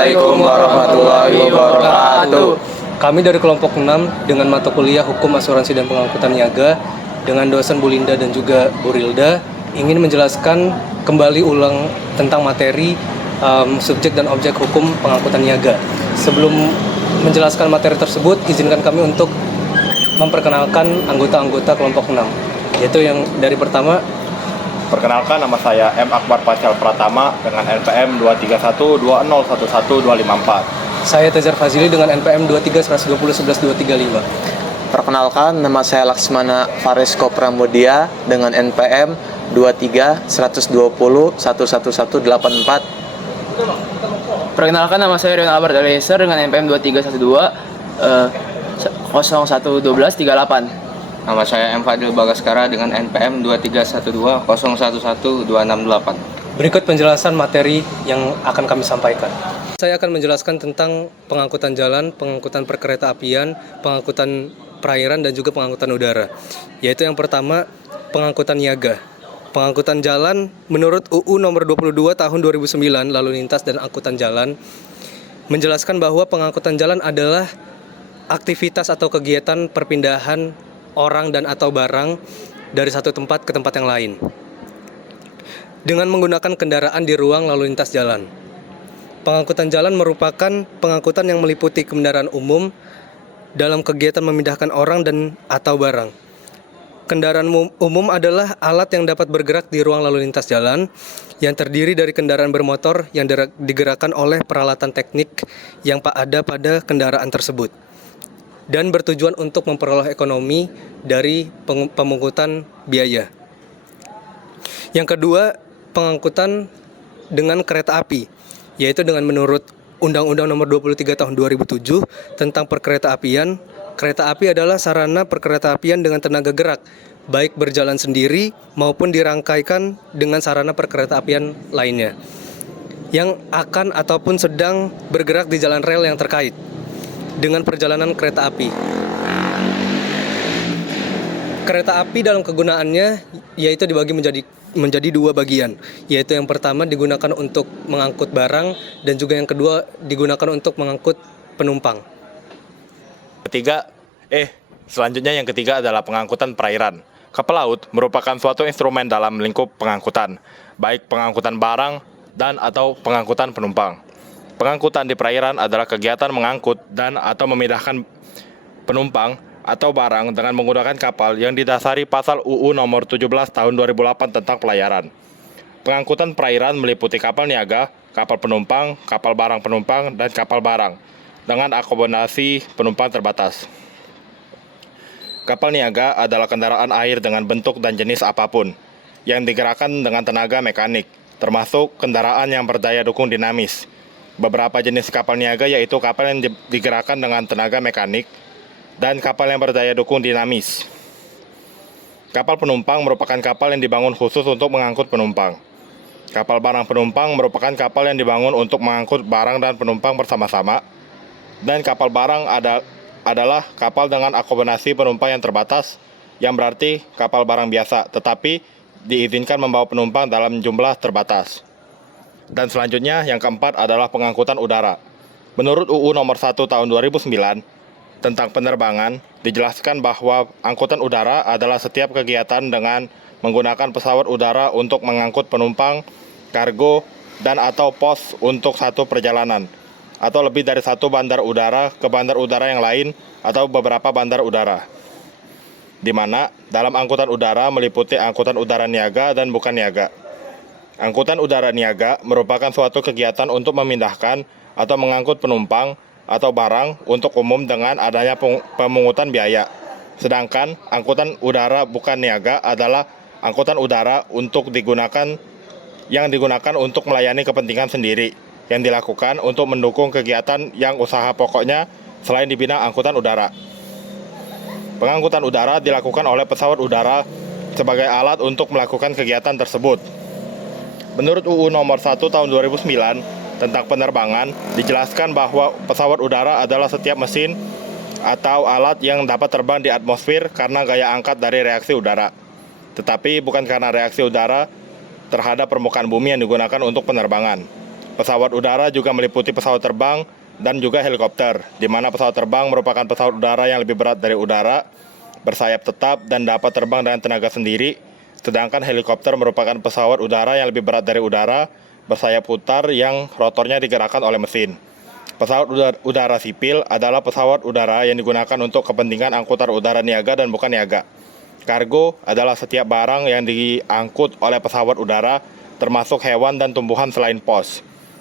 Assalamualaikum warahmatullahi wabarakatuh. Kami dari kelompok 6 dengan mata kuliah Hukum Asuransi dan Pengangkutan Niaga dengan dosen Bu Linda dan juga Bu Rilda ingin menjelaskan kembali ulang tentang materi subjek dan objek hukum pengangkutan niaga. Sebelum menjelaskan materi tersebut, izinkan kami untuk memperkenalkan anggota-anggota kelompok 6, yaitu yang dari pertama. Perkenalkan, nama saya M. Akbar Pacal Pratama dengan NPM 23120111254. Saya Tejar Fazili dengan NPM 23-120-11-235. Perkenalkan, nama saya Laksmana Faresko Pramudia dengan NPM 23-120-111-184. Perkenalkan, nama saya Rion Albert Eliezer dengan NPM 2312-0112-38. Nama saya M. Fadil Bagaskara dengan NPM 2312011268. Berikut penjelasan materi yang akan kami sampaikan. Saya akan menjelaskan tentang pengangkutan jalan, pengangkutan perkereta apian, perairan, dan juga pengangkutan udara. Yaitu yang pertama, pengangkutan niaga. Pengangkutan jalan menurut UU nomor 22 tahun 2009 lalu lintas dan angkutan jalan menjelaskan bahwa pengangkutan jalan adalah aktivitas atau kegiatan perpindahan orang dan atau barang dari satu tempat ke tempat yang lain dengan menggunakan kendaraan di ruang lalu lintas jalan. Pengangkutan jalan merupakan pengangkutan yang meliputi kendaraan umum dalam kegiatan memindahkan orang dan atau barang. Kendaraan umum adalah alat yang dapat bergerak di ruang lalu lintas jalan yang terdiri dari kendaraan bermotor yang digerakkan oleh peralatan teknik yang ada pada kendaraan tersebut dan bertujuan untuk memperoleh ekonomi dari pemungutan biaya. Yang kedua, pengangkutan dengan kereta api, yaitu dengan menurut Undang-Undang Nomor 23 Tahun 2007 tentang perkereta apian. Kereta api adalah sarana perkereta apian dengan tenaga gerak, baik berjalan sendiri maupun dirangkaikan dengan sarana perkereta apian lainnya, yang akan ataupun sedang bergerak di jalan rel yang terkait dengan perjalanan kereta api. Kereta api dalam kegunaannya yaitu dibagi menjadi dua bagian, yaitu yang pertama digunakan untuk mengangkut barang dan juga yang kedua digunakan untuk mengangkut penumpang. Selanjutnya yang ketiga adalah pengangkutan perairan. Kapal laut merupakan suatu instrumen dalam lingkup pengangkutan, baik pengangkutan barang dan atau pengangkutan penumpang. Pengangkutan di perairan adalah kegiatan mengangkut dan atau memindahkan penumpang atau barang dengan menggunakan kapal yang didasari pasal UU nomor 17 tahun 2008 tentang pelayaran. Pengangkutan perairan meliputi kapal niaga, kapal penumpang, kapal barang penumpang, dan kapal barang dengan akomodasi penumpang terbatas. Kapal niaga adalah kendaraan air dengan bentuk dan jenis apapun yang digerakkan dengan tenaga mekanik, termasuk kendaraan yang berdaya dukung dinamis. Beberapa jenis kapal niaga yaitu kapal yang digerakkan dengan tenaga mekanik dan kapal yang berdaya dukung dinamis. Kapal penumpang merupakan kapal yang dibangun khusus untuk mengangkut penumpang. Kapal barang penumpang merupakan kapal yang dibangun untuk mengangkut barang dan penumpang bersama-sama. Dan kapal barang adalah kapal dengan akomodasi penumpang yang terbatas, yang berarti kapal barang biasa, tetapi diizinkan membawa penumpang dalam jumlah terbatas. Dan selanjutnya yang keempat adalah pengangkutan udara. Menurut UU nomor 1 tahun 2009 tentang penerbangan, dijelaskan bahwa angkutan udara adalah setiap kegiatan dengan menggunakan pesawat udara untuk mengangkut penumpang, kargo, dan atau pos untuk satu perjalanan, atau lebih dari satu bandar udara ke bandar udara yang lain atau beberapa bandar udara. Di mana dalam angkutan udara meliputi angkutan udara niaga dan bukan niaga. Angkutan udara niaga merupakan suatu kegiatan untuk memindahkan atau mengangkut penumpang atau barang untuk umum dengan adanya pemungutan biaya. Sedangkan angkutan udara bukan niaga adalah angkutan udara yang digunakan untuk melayani kepentingan sendiri yang dilakukan untuk mendukung kegiatan yang usaha pokoknya selain di bidang angkutan udara. Pengangkutan udara dilakukan oleh pesawat udara sebagai alat untuk melakukan kegiatan tersebut. Menurut UU nomor 1 tahun 2009 tentang penerbangan, dijelaskan bahwa pesawat udara adalah setiap mesin atau alat yang dapat terbang di atmosfer karena gaya angkat dari reaksi udara, tetapi bukan karena reaksi udara terhadap permukaan bumi yang digunakan untuk penerbangan. Pesawat udara juga meliputi pesawat terbang dan juga helikopter, di mana pesawat terbang merupakan pesawat udara yang lebih berat dari udara, bersayap tetap dan dapat terbang dengan tenaga sendiri, sedangkan helikopter merupakan pesawat udara yang lebih berat dari udara, bersayap putar yang rotornya digerakkan oleh mesin. Pesawat udara sipil adalah pesawat udara yang digunakan untuk kepentingan angkutan udara niaga dan bukan niaga. Kargo adalah setiap barang yang diangkut oleh pesawat udara, termasuk hewan dan tumbuhan selain pos.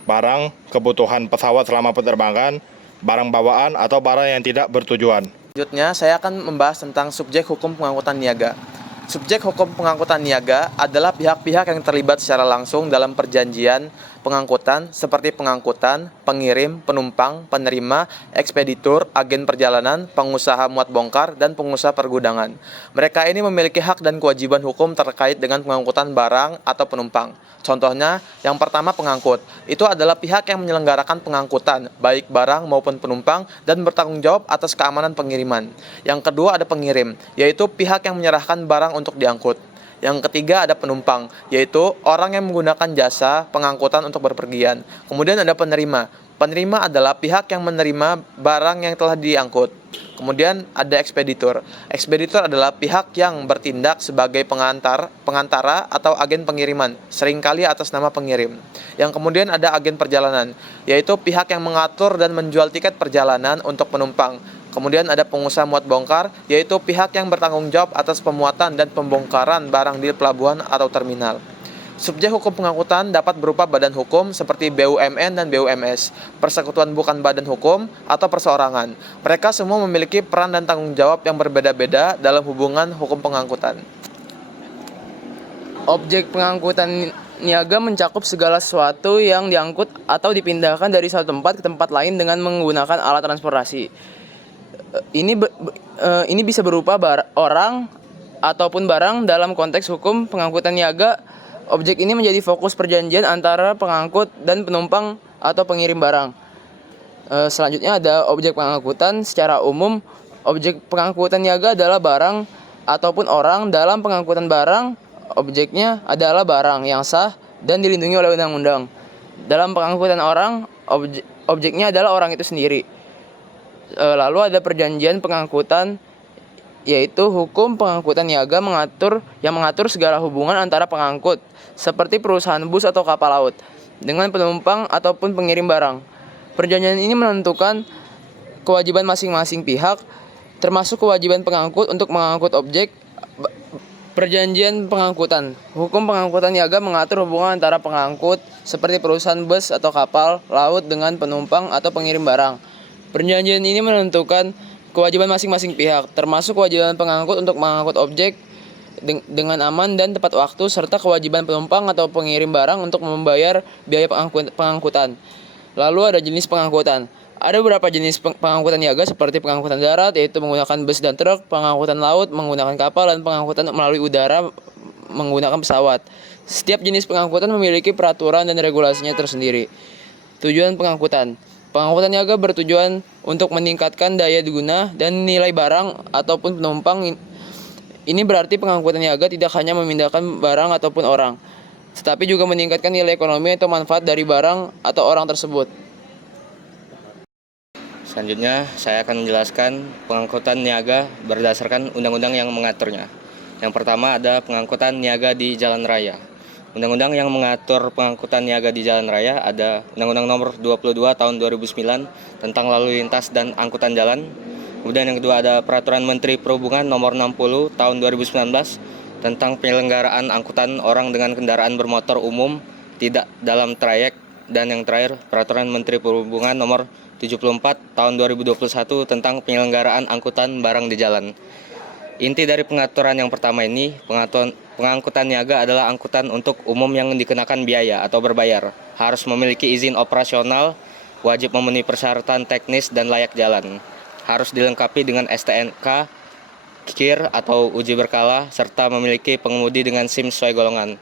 Barang, kebutuhan pesawat selama penerbangan, barang bawaan, atau barang yang tidak bertujuan. Selanjutnya, saya akan membahas tentang subjek hukum pengangkutan niaga. Subjek hukum pengangkutan niaga adalah pihak-pihak yang terlibat secara langsung dalam perjanjian pengangkutan seperti pengangkutan, pengirim, penumpang, penerima, ekspeditur, agen perjalanan, pengusaha muat bongkar, dan pengusaha pergudangan. Mereka ini memiliki hak dan kewajiban hukum terkait dengan pengangkutan barang atau penumpang. Contohnya, yang pertama pengangkut. Itu adalah pihak yang menyelenggarakan pengangkutan, baik barang maupun penumpang, dan bertanggung jawab atas keamanan pengiriman. Yang kedua ada pengirim, yaitu pihak yang menyerahkan barang untuk diangkut. Yang ketiga ada penumpang, yaitu orang yang menggunakan jasa pengangkutan untuk berpergian. Kemudian ada penerima. Penerima adalah pihak yang menerima barang yang telah diangkut. Kemudian ada ekspeditur. Ekspeditur adalah pihak yang bertindak sebagai pengantara atau agen pengiriman, seringkali atas nama pengirim. Yang kemudian ada agen perjalanan, yaitu pihak yang mengatur dan menjual tiket perjalanan untuk penumpang. Kemudian ada pengusaha muat bongkar, yaitu pihak yang bertanggung jawab atas pemuatan dan pembongkaran barang di pelabuhan atau terminal. Subjek hukum pengangkutan dapat berupa badan hukum seperti BUMN dan BUMS, persekutuan bukan badan hukum, atau perseorangan. Mereka semua memiliki peran dan tanggung jawab yang berbeda-beda dalam hubungan hukum pengangkutan. Objek pengangkutan niaga mencakup segala sesuatu yang diangkut atau dipindahkan dari satu tempat ke tempat lain dengan menggunakan alat transportasi. Ini bisa berupa orang ataupun barang. Dalam konteks hukum pengangkutan niaga, objek ini menjadi fokus perjanjian antara pengangkut dan penumpang atau pengirim barang. Selanjutnya ada objek pengangkutan. Secara umum, objek pengangkutan niaga adalah barang ataupun orang. Dalam pengangkutan barang, objeknya adalah barang yang sah dan dilindungi oleh undang-undang. Dalam pengangkutan orang, objeknya adalah orang itu sendiri. Lalu ada perjanjian pengangkutan, yaitu hukum pengangkutan niaga yang mengatur segala hubungan antara pengangkut, seperti perusahaan bus atau kapal laut, dengan penumpang ataupun pengirim barang. Perjanjian ini menentukan kewajiban masing-masing pihak, termasuk kewajiban pengangkut untuk mengangkut objek. Perjanjian pengangkutan. Hukum pengangkutan niaga mengatur hubungan antara pengangkut, seperti perusahaan bus atau kapal laut, dengan penumpang atau pengirim barang. Perjanjian ini menentukan kewajiban masing-masing pihak, termasuk kewajiban pengangkut untuk mengangkut objek dengan aman dan tepat waktu, serta kewajiban penumpang atau pengirim barang untuk membayar biaya pengangkutan. Lalu ada jenis pengangkutan. Ada beberapa jenis pengangkutan niaga seperti pengangkutan darat, yaitu menggunakan bus dan truk, pengangkutan laut menggunakan kapal, dan pengangkutan melalui udara menggunakan pesawat. Setiap jenis pengangkutan memiliki peraturan dan regulasinya tersendiri. Tujuan pengangkutan. Pengangkutan niaga bertujuan untuk meningkatkan daya guna dan nilai barang ataupun penumpang. Ini berarti pengangkutan niaga tidak hanya memindahkan barang ataupun orang, tetapi juga meningkatkan nilai ekonomi atau manfaat dari barang atau orang tersebut. Selanjutnya, saya akan menjelaskan pengangkutan niaga berdasarkan undang-undang yang mengaturnya. Yang pertama ada pengangkutan niaga di jalan raya. Undang-undang yang mengatur pengangkutan niaga di jalan raya ada Undang-Undang Nomor 22 Tahun 2009 tentang lalu lintas dan angkutan jalan. Kemudian yang kedua ada Peraturan Menteri Perhubungan Nomor 60 Tahun 2019 tentang penyelenggaraan angkutan orang dengan kendaraan bermotor umum tidak dalam trayek. Dan yang terakhir Peraturan Menteri Perhubungan Nomor 74 Tahun 2021 tentang penyelenggaraan angkutan barang di jalan. Inti dari pengaturan yang pertama ini, pengangkutan niaga adalah angkutan untuk umum yang dikenakan biaya atau berbayar, harus memiliki izin operasional, wajib memenuhi persyaratan teknis dan layak jalan, harus dilengkapi dengan STNK, KIR atau uji berkala, serta memiliki pengemudi dengan SIM sesuai golongan.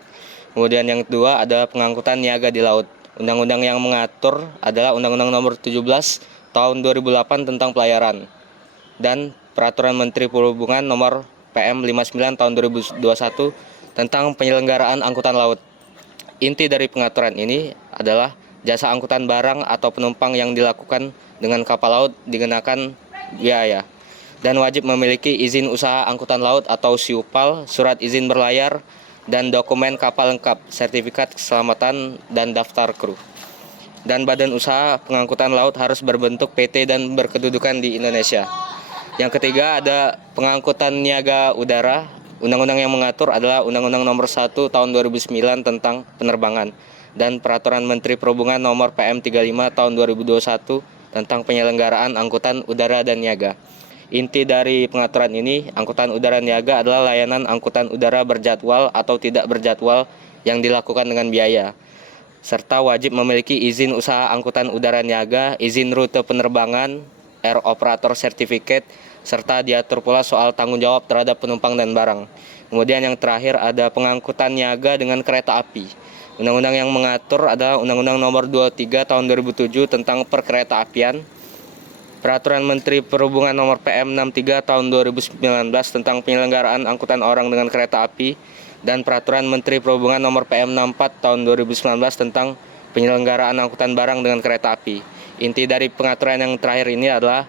Kemudian yang kedua ada pengangkutan niaga di laut. Undang-undang yang mengatur adalah Undang-Undang Nomor 17 Tahun 2008 tentang pelayaran dan Peraturan Menteri Perhubungan Nomor PM 59 Tahun 2021 tentang penyelenggaraan angkutan laut. Inti dari pengaturan ini adalah Jasa angkutan barang atau penumpang yang dilakukan dengan kapal laut dikenakan biaya. Dan wajib memiliki izin usaha angkutan laut atau SIUPAL, surat izin berlayar, dan dokumen kapal lengkap, sertifikat keselamatan, dan daftar kru. Dan badan usaha pengangkutan laut harus berbentuk PT dan berkedudukan di Indonesia. Yang ketiga ada pengangkutan niaga udara. Undang-undang yang mengatur adalah Undang-Undang Nomor 1 Tahun 2009 tentang penerbangan dan Peraturan Menteri Perhubungan Nomor PM 35 Tahun 2021 tentang penyelenggaraan angkutan udara dan niaga. Inti dari pengaturan ini, angkutan udara niaga adalah layanan angkutan udara berjadwal atau tidak berjadwal yang dilakukan dengan biaya, serta wajib memiliki izin usaha angkutan udara niaga, izin rute penerbangan, Air Operator Certificate, serta diatur pula soal tanggung jawab terhadap penumpang dan barang. Kemudian yang terakhir ada pengangkutan niaga dengan kereta api. Undang-undang yang mengatur adalah Undang-Undang Nomor 23 Tahun 2007 tentang perkereta apian, Peraturan Menteri Perhubungan Nomor PM 63 Tahun 2019 tentang penyelenggaraan angkutan orang dengan kereta api, dan Peraturan Menteri Perhubungan Nomor PM 64 Tahun 2019 tentang penyelenggaraan angkutan barang dengan kereta api. Inti dari pengaturan yang terakhir ini adalah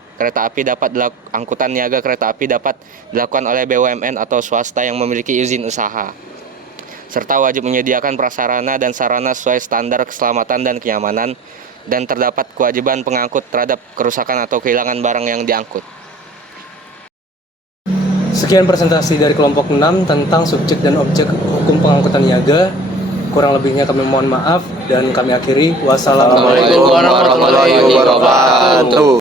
angkutan niaga kereta api dapat dilakukan oleh BUMN atau swasta yang memiliki izin usaha, serta wajib menyediakan prasarana dan sarana sesuai standar keselamatan dan kenyamanan, dan terdapat kewajiban pengangkut terhadap kerusakan atau kehilangan barang yang diangkut. Sekian presentasi dari kelompok 6 tentang subjek dan objek hukum pengangkutan niaga. Kurang lebihnya kami mohon maaf dan kami akhiri. Wassalamualaikum Assalamualaikum warahmatullahi wabarakatuh.